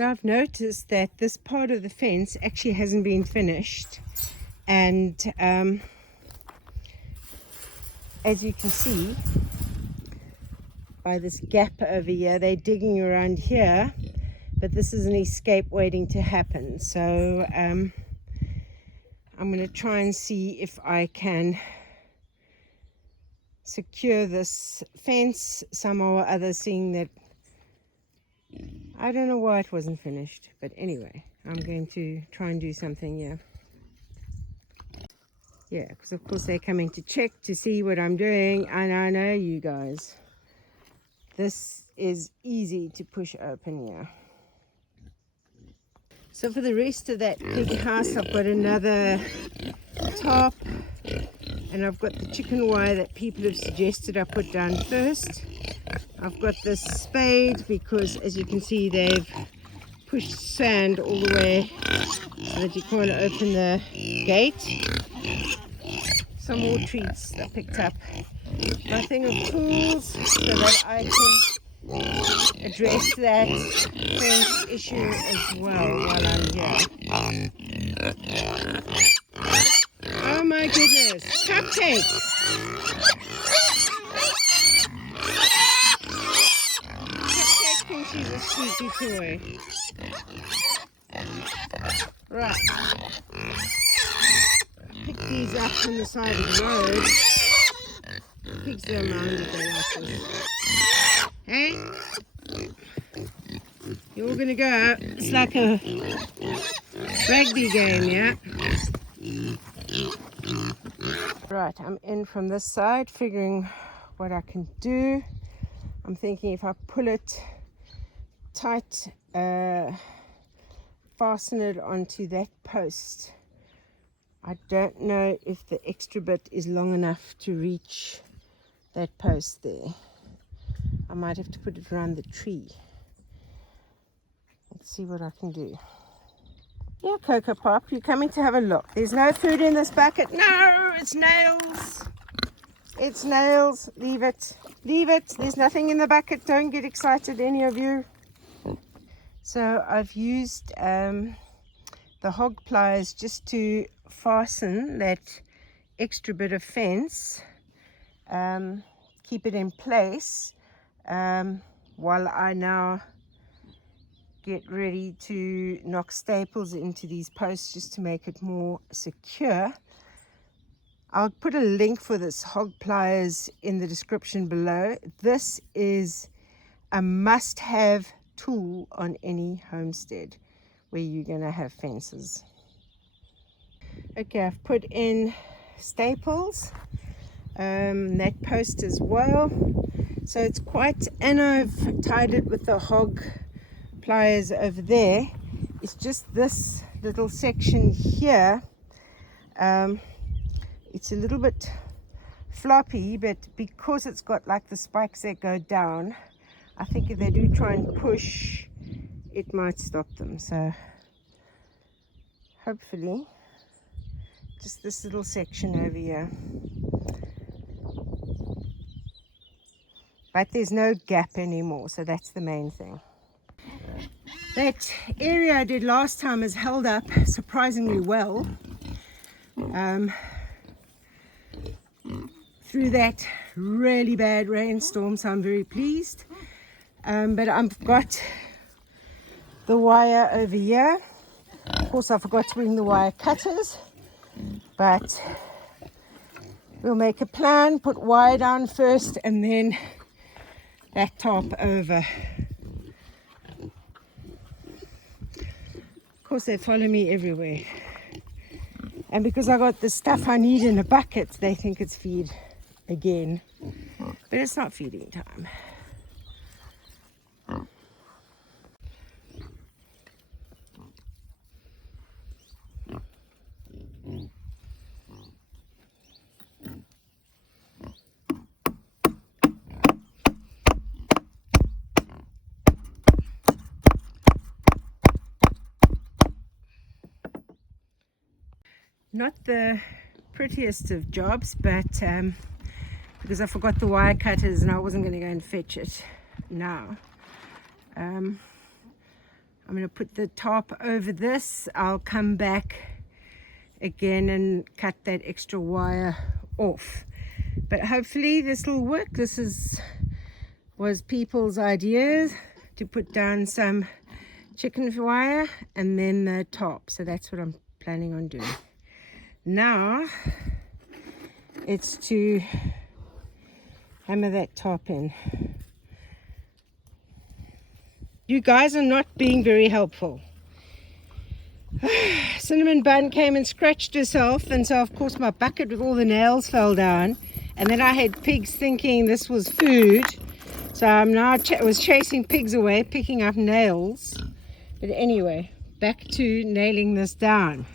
So I've noticed that this part of the fence actually hasn't been finished, and as you can see by this gap over here, they're digging around here, but this is an escape waiting to happen. So I'm going to try and see if I can secure this fence somehow or other, seeing that I don't know why it wasn't finished, but anyway, I'm going to try and do something here. Yeah, because of course they're coming to check to see what I'm doing, and I know you guys, this is easy to push open here. So for the rest of that pig house, I've got another top, and I've got the chicken wire that people have suggested I put down first. I've got this spade because, as you can see, they've pushed sand all the way so that you can't open the gate. Some more treats I picked up. My thing of tools so that I can address that fence issue as well while I'm here. Oh my goodness, Cupcake! She's a sneaky toy. Right. Pick these up from the side of the road. Pigs don't mind if they like this. Hey? You're all gonna go. It's like a rugby game, yeah? Right, I'm in from this side, figuring what I can do. I'm thinking if I pull it tight, fasten it onto that post. I don't know if the extra bit is long enough to reach that post there. I might have to put it around the tree. Let's see what I can do. Yeah, Cocoa Pop, you're coming to have a look. There's no food in this bucket. No, it's nails. It's nails. Leave it. Leave it. There's nothing in the bucket. Don't get excited, any of you. So I've used the hog pliers just to fasten that extra bit of fence, keep it in place while I now get ready to knock staples into these posts just to make it more secure. I'll put a link for this hog pliers in the description below. This is a must-have tool on any homestead where you're going to have fences. Okay, I've put in staples, that post as well, so it's quite, and I've tied it with the hog pliers over there. It's just this little section here, it's a little bit floppy, but because it's got like the spikes that go down, I think if they do try and push, it might stop them. So hopefully just this little section over here, but there's no gap anymore, so that's the main thing. That area I did last time has held up surprisingly well through that really bad rainstorm, so I'm very pleased. But I've got the wire over here. Of course, I forgot to bring the wire cutters, but we'll make a plan, put wire down first and then that top over. Of course, they follow me everywhere, and because I got the stuff I need in a bucket, they think it's feed again, but it's not feeding time. Not the prettiest of jobs, but because I forgot the wire cutters and I wasn't going to go and fetch it now, I'm I'm going to put the tarp over this. I'll come back again and cut that extra wire off. But hopefully this will work. This was people's ideas to put down some chicken wire and then the tarp. So that's what I'm planning on doing. Now it's to hammer that tarp in. You guys are not being very helpful. Cinnamon Bun came and scratched herself, and so of course my bucket with all the nails fell down, and then I had pigs thinking this was food, so I'm now was chasing pigs away, picking up nails. But anyway, back to nailing this down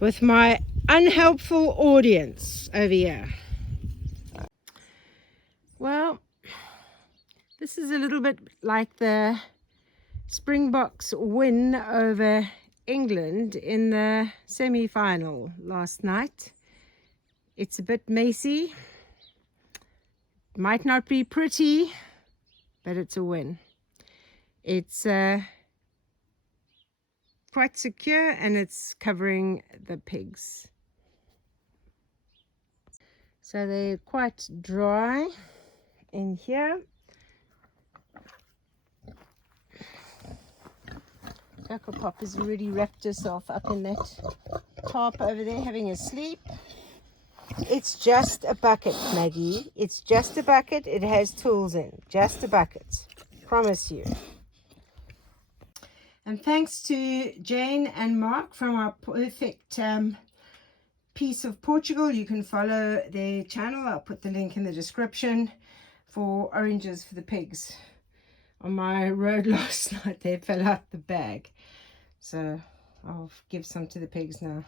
with my unhelpful audience over here. Well, this is a little bit like the Springboks win over England in the semi-final last night. It's a bit messy, might not be pretty, but it's a win. It's quite secure and it's covering the pigs. So they're quite dry in here. Cocoa Pop has already wrapped herself up in that tarp over there having a sleep. It's just a bucket, Maggie. It's just a bucket. It has tools in. Just a bucket. Promise you. And thanks to Jane and Mark from our Perfect Piece of Portugal. You can follow their channel. I'll put the link in the description for oranges for the pigs. On my road last night, they fell out the bag. So I'll give some to the pigs now.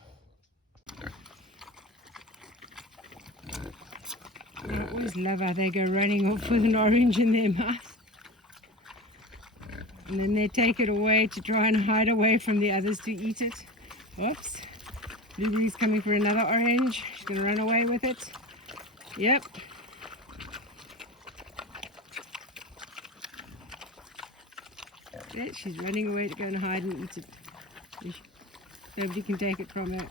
I always love how they go running off with an orange in their mouth. And then they take it away to try and hide away from the others to eat it. Oops. Blueberry's coming for another orange. She's going to run away with it. Yep. Yeah, she's running away to go and hide and eat it. Nobody can take it from her.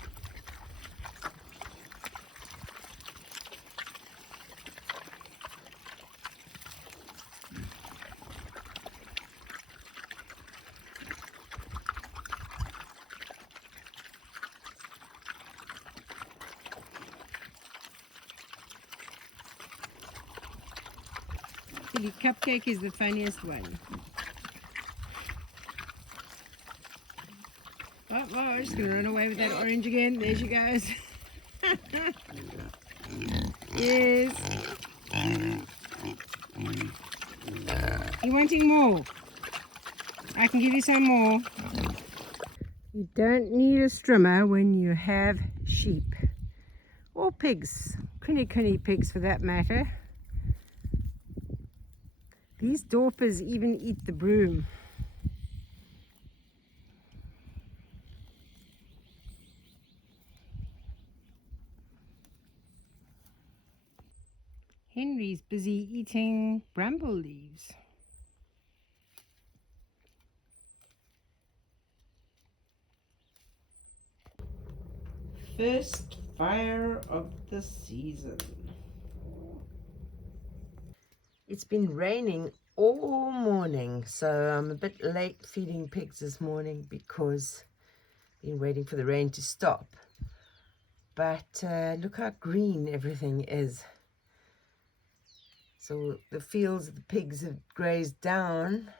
The cupcake is the funniest one. Oh, she's going to run away with that orange again. There she goes. Yes. You wanting more? I can give you some more. You don't need a strimmer when you have sheep. Or pigs. Kuni pigs for that matter. These dorpers even eat the broom. Henry's busy eating bramble leaves. First fire of the season. It's been raining all morning, so I'm a bit late feeding pigs this morning because I've been waiting for the rain to stop. But look how green everything is. So the fields the pigs have grazed down,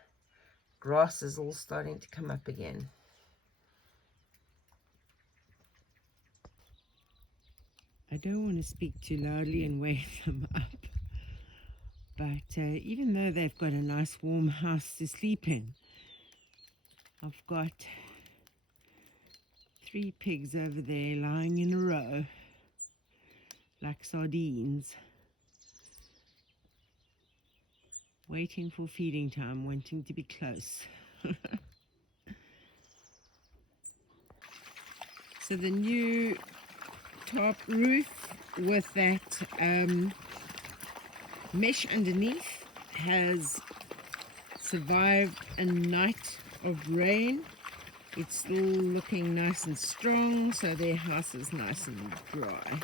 grass is all starting to come up again. I don't want to speak too loudly and wake them up. But even though they've got a nice warm house to sleep in, I've got 3 pigs over there lying in a row like sardines, waiting for feeding time, wanting to be close. So the new top roof with that mesh underneath has survived a night of rain. It's still looking nice and strong, so their house is nice and dry.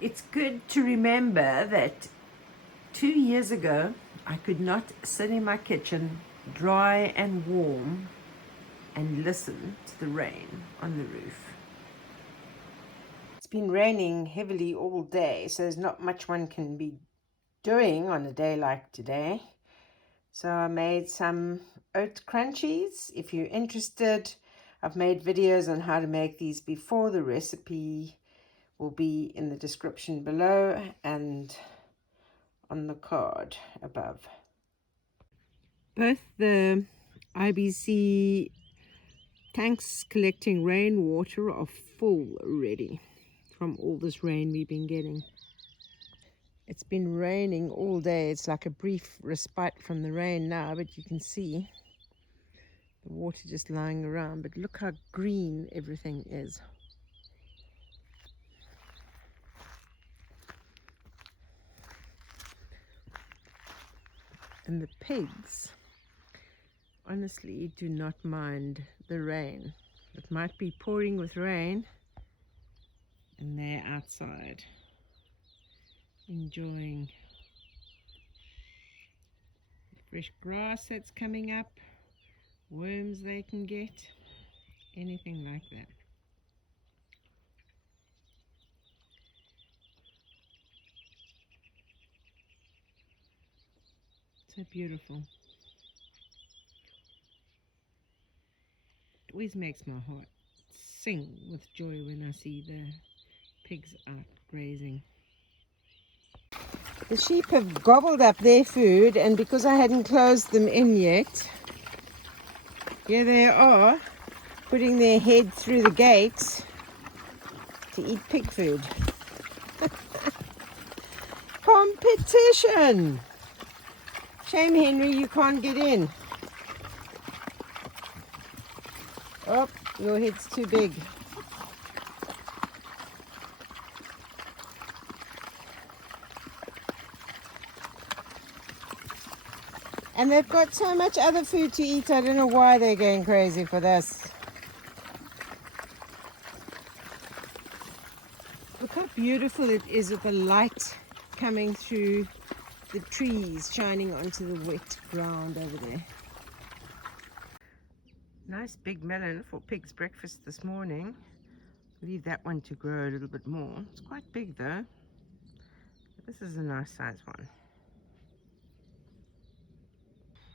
It's good to remember that 2 years ago, I could not sit in my kitchen, dry and warm, and listen to the rain on the roof. It's been raining heavily all day, so there's not much one can be doing on a day like today. So I made some oat crunchies. If you're interested, I've made videos on how to make these before. The recipe will be in the description below and on the card above. Both the IBC tanks collecting rainwater are full already from all this rain we've been getting. It's been raining all day. It's like a brief respite from the rain now, but you can see the water just lying around. But look how green everything is. And the pigs honestly do not mind the rain. It might be pouring with rain and they're outside enjoying the fresh grass that's coming up, worms they can get, anything like that. So beautiful. It always makes my heart sing with joy when I see the pigs out grazing. The sheep have gobbled up their food, and because I hadn't closed them in yet, here they are, putting their head through the gates to eat pig food. Competition! Shame, Henry, you can't get in. Oh, your head's too big. And they've got so much other food to eat, I don't know why they're going crazy for this. Look how beautiful it is with the light coming through the trees, shining onto the wet ground over there. Nice big melon for pig's breakfast this morning. Leave that one to grow a little bit more. It's quite big though. This is a nice size one.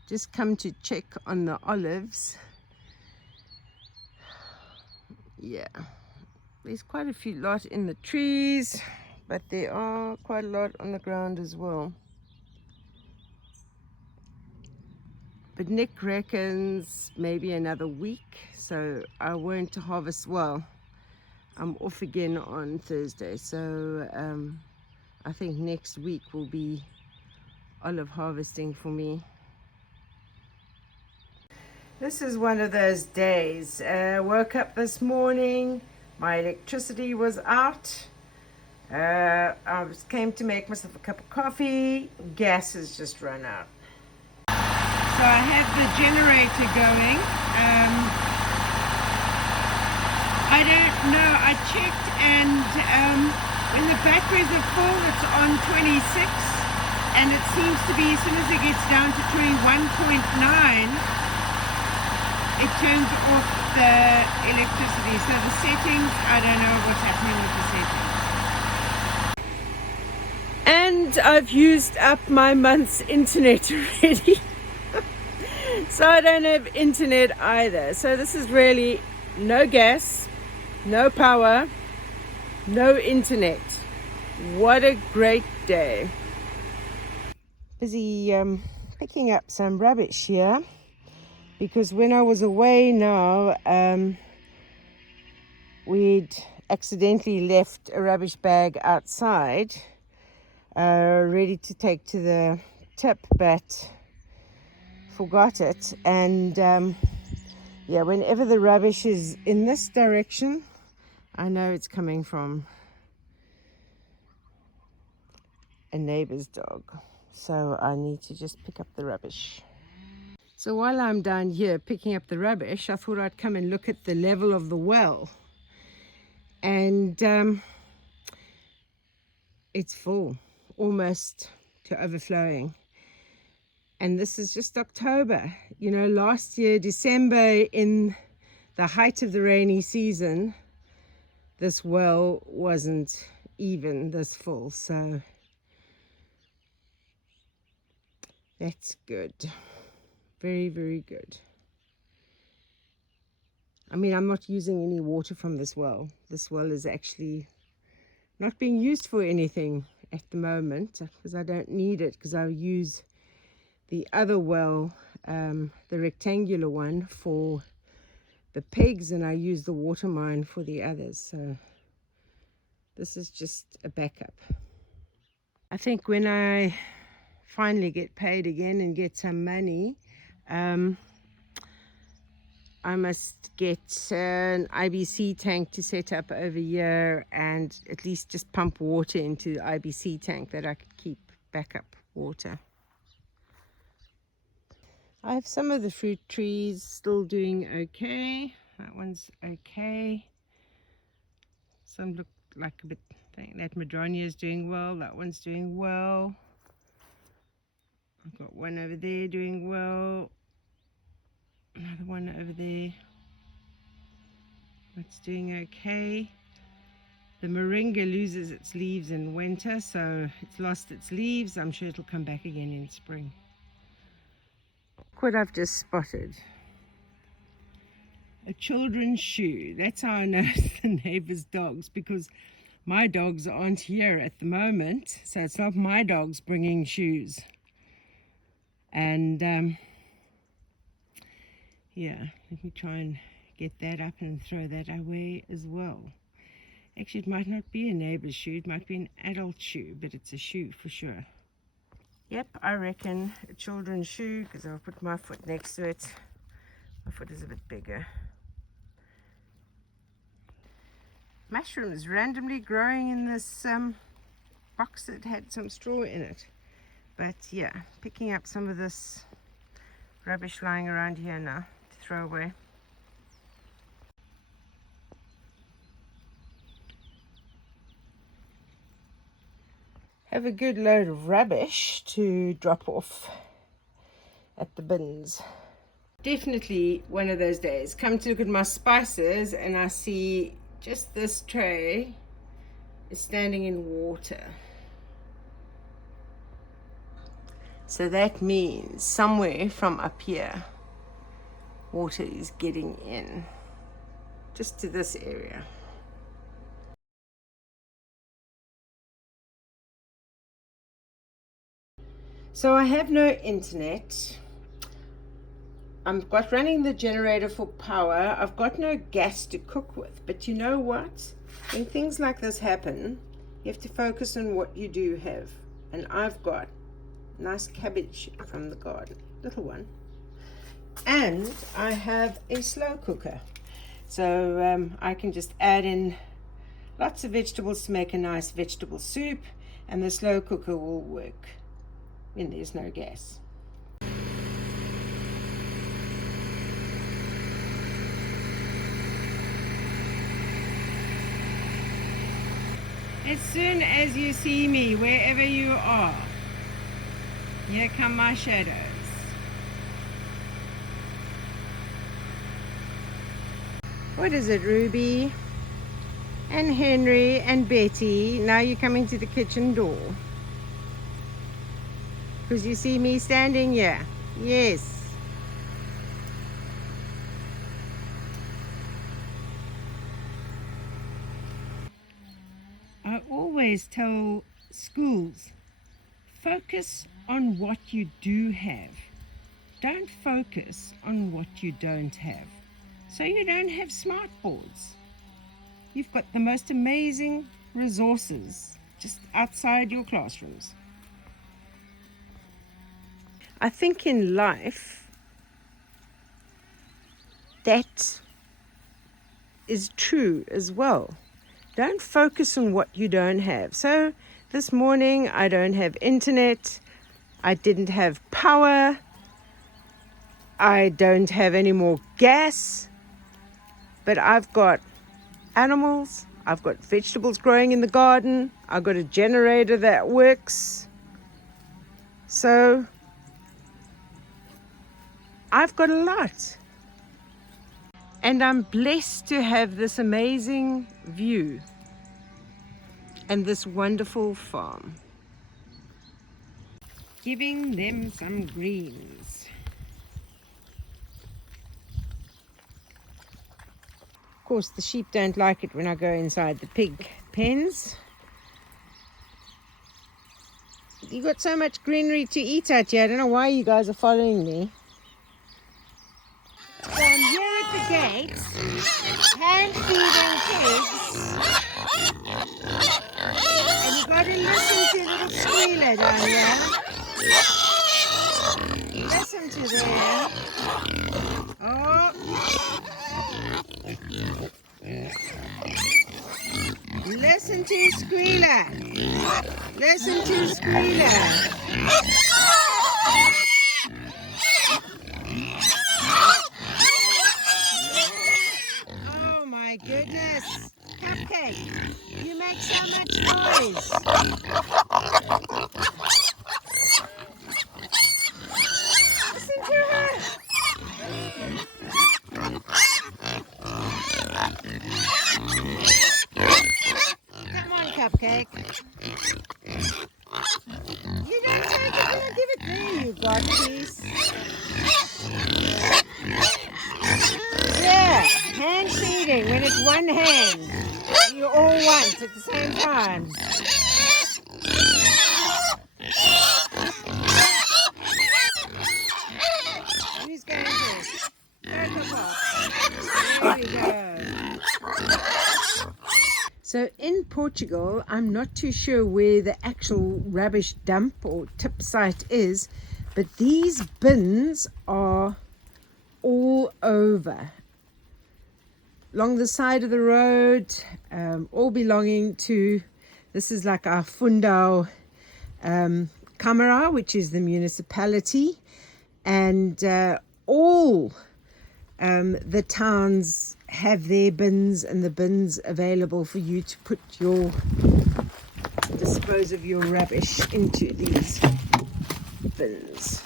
Just come to check on the olives. Yeah, there's quite a few lot in the trees, but there are quite a lot on the ground as well. But Nick reckons maybe another week, so I won't harvest. Well, I'm off again on Thursday, so I think next week will be olive harvesting for me. This is one of those days. Woke up this morning, my electricity was out. I came to make myself a cup of coffee. Gas has just run out. So I have the generator going. I don't know, I checked, and when the batteries are full, it's on 26, and it seems to be, as soon as it gets down to 21.9, it turns off the electricity. So the settings, I don't know what's happening with the settings. And I've used up my month's internet already. So I don't have internet either. So this is really no gas, no power, no internet. What a great day. Busy picking up some rubbish here. Because when I was away now, we'd accidentally left a rubbish bag outside, ready to take to the tip, but forgot it. And yeah, whenever the rubbish is in this direction, I know it's coming from a neighbor's dog. So I need to just pick up the rubbish. So while I'm down here picking up the rubbish, I thought I'd come and look at the level of the well. And it's full, almost to overflowing. And this is just October. You know, last year, December, in the height of the rainy season, this well wasn't even this full. So that's good. Very, very good. I mean, I'm not using any water from this well. This well is actually not being used for anything at the moment because I don't need it, because I use the other well, the rectangular one, for the pigs, and I use the water mine for the others. So this is just a backup. I think when I finally get paid again and get some money, I must get an IBC tank to set up over here and at least just pump water into the IBC tank that I could keep backup water. I have some of the fruit trees still doing okay. That one's okay. Some look like a bit, that Madronia is doing well. That one's doing well. I've got one over there doing well. Another one over there. That's doing okay. The moringa loses its leaves in winter, so it's lost its leaves. I'm sure it'll come back again in spring. Look what I've just spotted. A children's shoe. That's how I know it's the neighbor's dogs, because my dogs aren't here at the moment, so it's not my dogs bringing shoes. And yeah, let me try and get that up and throw that away as well. Actually, it might not be a neighbor's shoe, it might be an adult shoe, but it's a shoe for sure. Yep, I reckon a children's shoe, because I'll put my foot next to it. My foot is a bit bigger. Mushrooms randomly growing in this box that had some straw in it. But yeah, picking up some of this rubbish lying around here now to throw away. Have a good load of rubbish to drop off at the bins. Definitely one of those days. Come to look at my spices and I see just this tray is standing in water. So that means somewhere from up here, water is getting in, just to this area. So I have no internet. I've got running the generator for power. I've got no gas to cook with. But you know what? When things like this happen, you have to focus on what you do have. And I've got nice cabbage from the garden, little one. And I have a slow cooker. So I can just add in lots of vegetables to make a nice vegetable soup. And the slow cooker will work when there's no gas. As soon as you see me, wherever you are, here come my shadows. What is it, Ruby? And Henry and Betty, now you're coming to the kitchen door. Because you see me standing here. Yes. I always tell schools, focus on what you do have. Don't focus on what you don't have. So you don't have smart boards. You've got the most amazing resources just outside your classrooms. I think in life, that is true as well. Don't focus on what you don't have. So this morning I don't have internet, I didn't have power, I don't have any more gas, but I've got animals, I've got vegetables growing in the garden, I've got a generator that works. So I've got a lot. And I'm blessed to have this amazing view and this wonderful farm. Giving them some greens. Of course, the sheep don't like it when I go inside the pig pens. You got so much greenery to eat out here. I don't know why you guys are following me. So I'm here at the gates, hand feeding pigs. And you got to listen to little squealer down here. Listen to that. Oh. Listen to squealer. Listen to squealer. Oh my goodness. Cupcake, you make so much noise. Listen to her. Come on, Cupcake. You don't take it, you give it. There you got peace. Yeah, hand feeding when it's one hand. You all want at the same time. Who's going first? There we go. So in Portugal, I'm not too sure where the actual rubbish dump or tip site is, but these bins are all over. Along the side of the road, all belonging to, this is like our Fundão Câmara, which is the municipality, and all the towns have their bins, and the bins available for you to put your, dispose of your rubbish into these bins.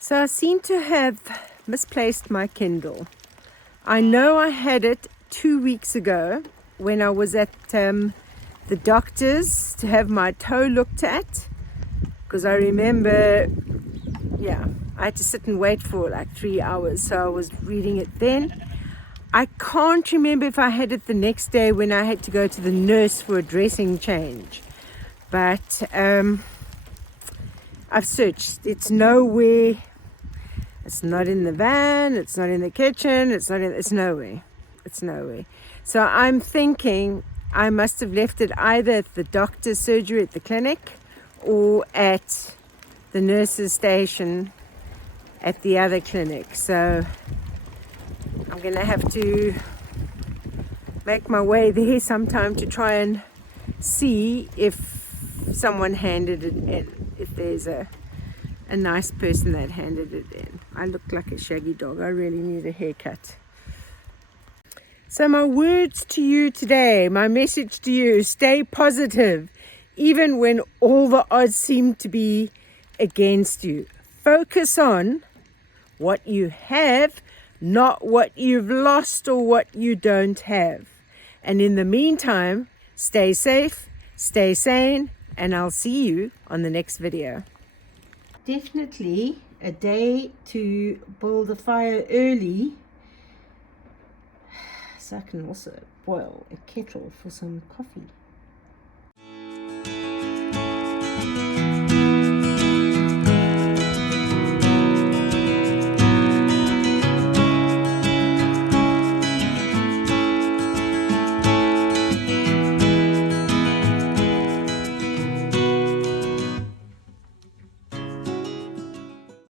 So I seem to have misplaced my Kindle. I know I had it 2 weeks ago when I was at the doctor's to have my toe looked at, because I remember, I had to sit and wait for like 3 hours, so I was reading it then. I can't remember if I had it the next day when I had to go to the nurse for a dressing change, but I've searched. It's nowhere. It's not in the van, it's not in the kitchen, it's nowhere. It's nowhere. So I'm thinking I must have left it either at the doctor's surgery at the clinic or at the nurse's station at the other clinic. So I'm going to have to make my way there sometime to try and see if someone handed it in, if there's a nice person that handed it in. I look like a shaggy dog. I really need a haircut. So my words to you today, my message to you, stay positive, even when all the odds seem to be against you. Focus on what you have, not what you've lost or what you don't have. And in the meantime, stay safe, stay sane, and I'll see you on the next video. Definitely a day to build a fire early, so I can also boil a kettle for some coffee.